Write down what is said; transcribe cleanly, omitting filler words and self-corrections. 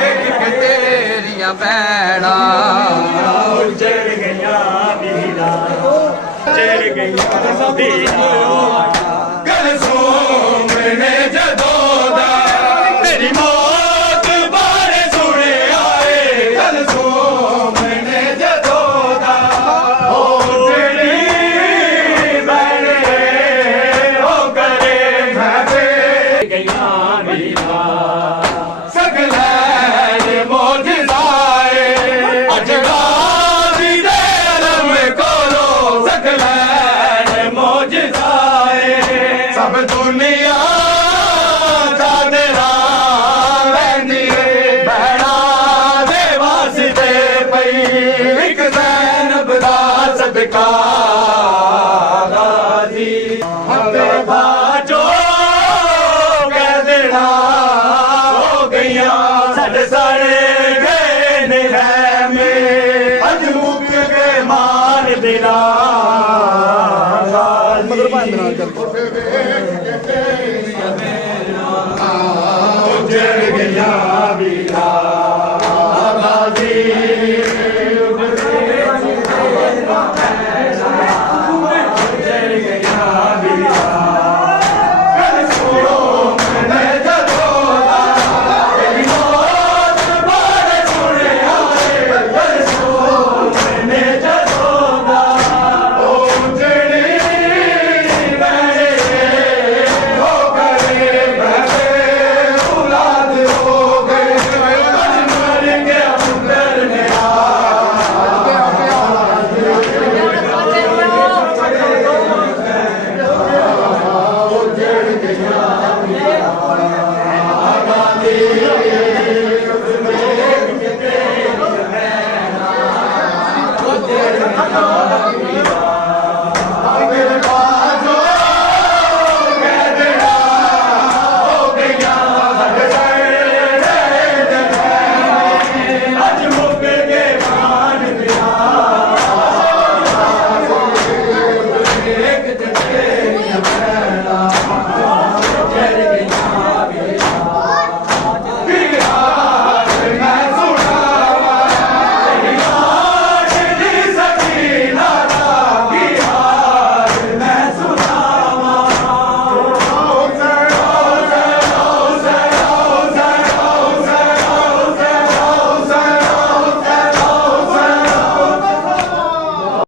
ਕਿ ਤੇਰੀਆਂ ਭੈਣਾਂ ਉਜੜ ਗਈਆਂ ਵੀਰਾ ਚੜ ਗਈਆਂ ਵੀਰਾ ਗਲ ਸੋਹਣੇ ਜਦੋਂ ਦਾ ਤੇਰੀ ਮੌਤ ਬਾਰੇ ਸੁਣਿਆ ਏ ਗਲ ਸੋਹਣੇ ਜਦੋਂ ਦਾ ਉਹ ਜਿਹੜੀ ਬਣੇ ਉਹ ਕਰੇ ਮੈਂ ਤੇ ਗਈਆਂ ਵੀਰਾ ਸਗਲੇ ਮੋਜਜ਼ਾਏ ਅਜਗਾਦੀ ਦੇ ਰਮ ਕੋਲੋਂ ਸਗਲੇ ਮੋਜਜ਼ਾਏ ਸਭ ਦੁਨੀਆ ਚਾਦਰਾ ਲੈਂਦੀ ਏ ਭੈਣਾਂ ਦੇ ਵਾਸਤੇ ਪਈ ਇੱਕ ਜ਼ੈਨਬ ਦਾ ਸਦਕਾ ਰਾਜੀ ਹੱਥੇ ਬਾਜੋ ਕਹਿ ਦੇਣਾ ਹੋ ਗਈਆਂ ਸਾਡੇ ਸਾਰੇ ਗਏ ਨੇ ਹੈ ਮੇ ਅੱਜ ਮੁੱਕ ਕੇ ਮਾਰ ਦੇਣਾ ਮਦਰ ਭਾਂਦ ਨਾਲ ਚੱਲ ਉਜੜ ਗਿਆ ਵੀਰਾ ਰਾਜੀ